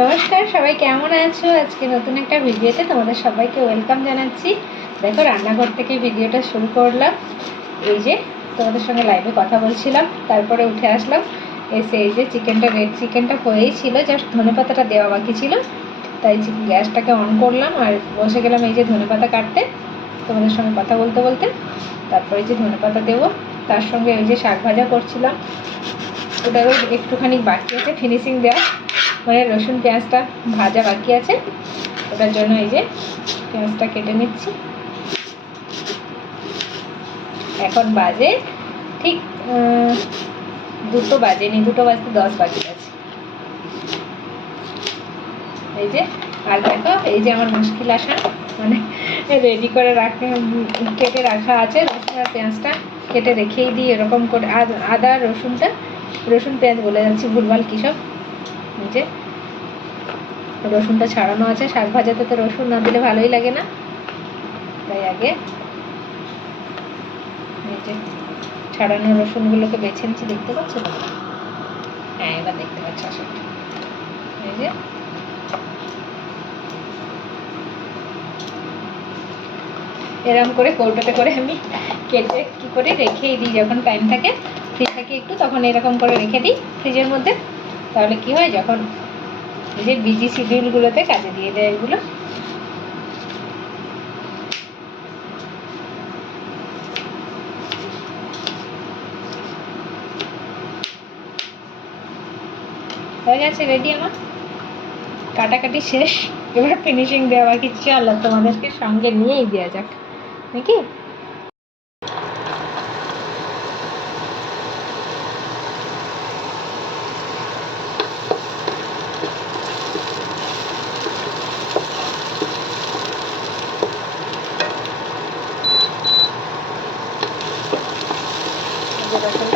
নমস্কার, সবাই কেমন আছো? আজকে নতুন একটা ভিডিওতে তোমাদের সবাইকে ওয়েলকাম জানাচ্ছি। দেখো, রান্নাঘর থেকে ভিডিওটা শুরু করলাম। এই যে, তোমাদের সঙ্গে লাইভে কথা বলছিলাম, তারপরে উঠে আসলাম। এসে এই যে চিকেনটা রেড চিকেনটা হয়েই ছিল জাস্ট ধনে পাতাটা দেওয়া বাকি ছিল। তাই গ্যাসটাকে অন করলাম আর বসে গেলাম এই যে ধনে পাতা কাটতে। তোমাদের সঙ্গে কথা বলতে বলতে তারপরে যে ধনে পাতা দেবো। তার সঙ্গে ওই যে শাক ভাজা করছিলাম। ওটারও একটুখানি বাকি আছে ফিনিশিং দেওয়া। মানে রসুন পেঁয়াজটা ভাজা বাকি আছে। ওটার জন্য এই যে পেঁয়াজটা কেটে নিচ্ছি। এখন বাজে ঠিক দুটো বাজেনি দুটো বাজতে দশ বাকি আছে। এই যে, আর দেখো, এই যে আমার মুশকিল আসা মানে রেডি করে রাখা কেটে রাখা আছে, রসুন আর পেঁয়াজটা কেটে রেখেই দিই এরকম করে। আদ- আদা, রসুনটা, রসুন পেঁয়াজ বলে যাচ্ছি, ভুলভাল কী সব। যে রসুনটা ছাড়ানো আছে, শাক ভাজাতে তো রসুন না দিলে ভালোই লাগে না। তাই আগে এই যে ছাড়ানো রসুনগুলোকে বেছে নিচ্ছি, দেখতে পাচ্ছ? তো হ্যাঁ এবার দেখতে পাচ্ছ আসলে। এই যে এরকম করে কৌটোতে করে আমি কেটে কি করে রেখেই দিই, যখন টাইম থাকে ফ্রি থাকে একটু, তখন এরকম করে রেখে দিই। ফ্রিজের মধ্যে তাহলে কি হয়, যখন এই যে বিজি শিডিউলগুলোতে কাজে দিয়ে দেয় এগুলো, হয়ে গেছে রেডি আমার? কাটাকাটি শেষ। এবার ফিনিশিং দেওয়া বাকি। চলো তোমাদেরকে সঙ্গে নিয়েই দেওয়া যাক। নাকি?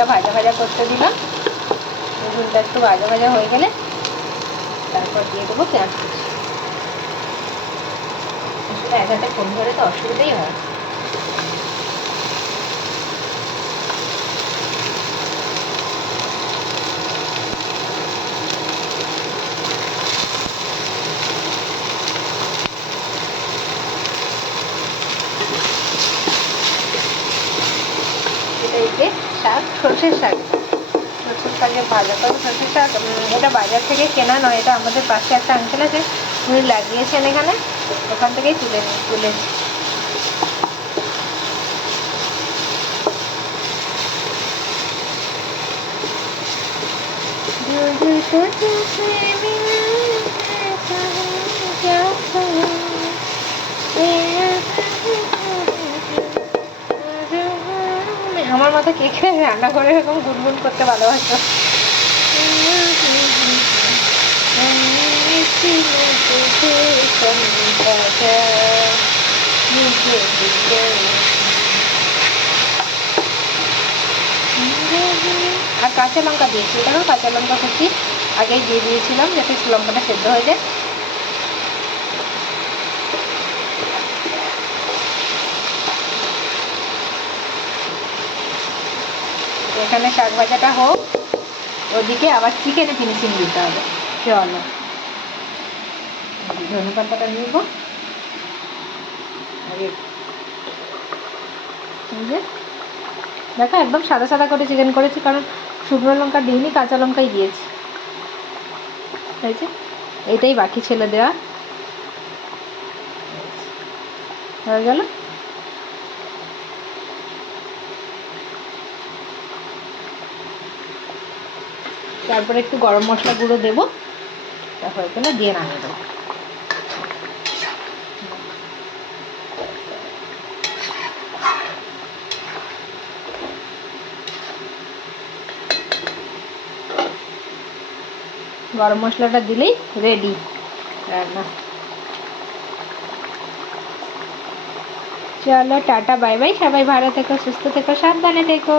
রসুনটা ভাজা ভাজা করতে দিলাম। রসুনটা একটু ভাজা ভাজা হয়ে গেলে তারপর দিয়ে দেবো পেঁয়াজ আসলে এক ফোন ধরে তো অসুবিধাই হয়। এটা শাক সর্ষের শাক। সর্ষের শাকের ভাজা তবে সর্ষের শাক এটা বাজার থেকে কেনা নয়, এটা আমাদের পাশে একটা আঙ্কেল আছে, উনি লাগিয়েছেন এখানে। ওখান থেকেই তুলে নিই তুলে আমার মতো কে কে রান্না করে এরকম গুনগুন করতে ভালোবাসো? আর কাঁচা লঙ্কা দিয়েছি। দেখো কাঁচা লঙ্কা কুচি আগেই দিয়ে দিয়েছিলাম যাতে লঙ্কাটা সেদ্ধ হয়ে যায়। এখানে শাক ভাজাটা হোক, ওদিকে আবার চিকেনে ফিনিশিং দিতে হবে। চলো। ধনে পাতাটা নিব দেখো একদম সাদা সাদা করে চিকেন করেছি, কারণ শুকনো লঙ্কা দিইনি, কাঁচা লঙ্কাই দিয়েছি। এইটাই বাকি ছেলে দেওয়া। হয়ে গেল? তারপরে একটু গরম মশলা গুঁড়ো দেবো। তা হয়ে দিয়ে নামিয়ে দেবো। গরম মশলাটা দিলেই রেডি রান্না। চলো টাটা, বাই বাই। সবাই ভালো থেকো, সুস্থ থেকো, সাবধানে থেকো।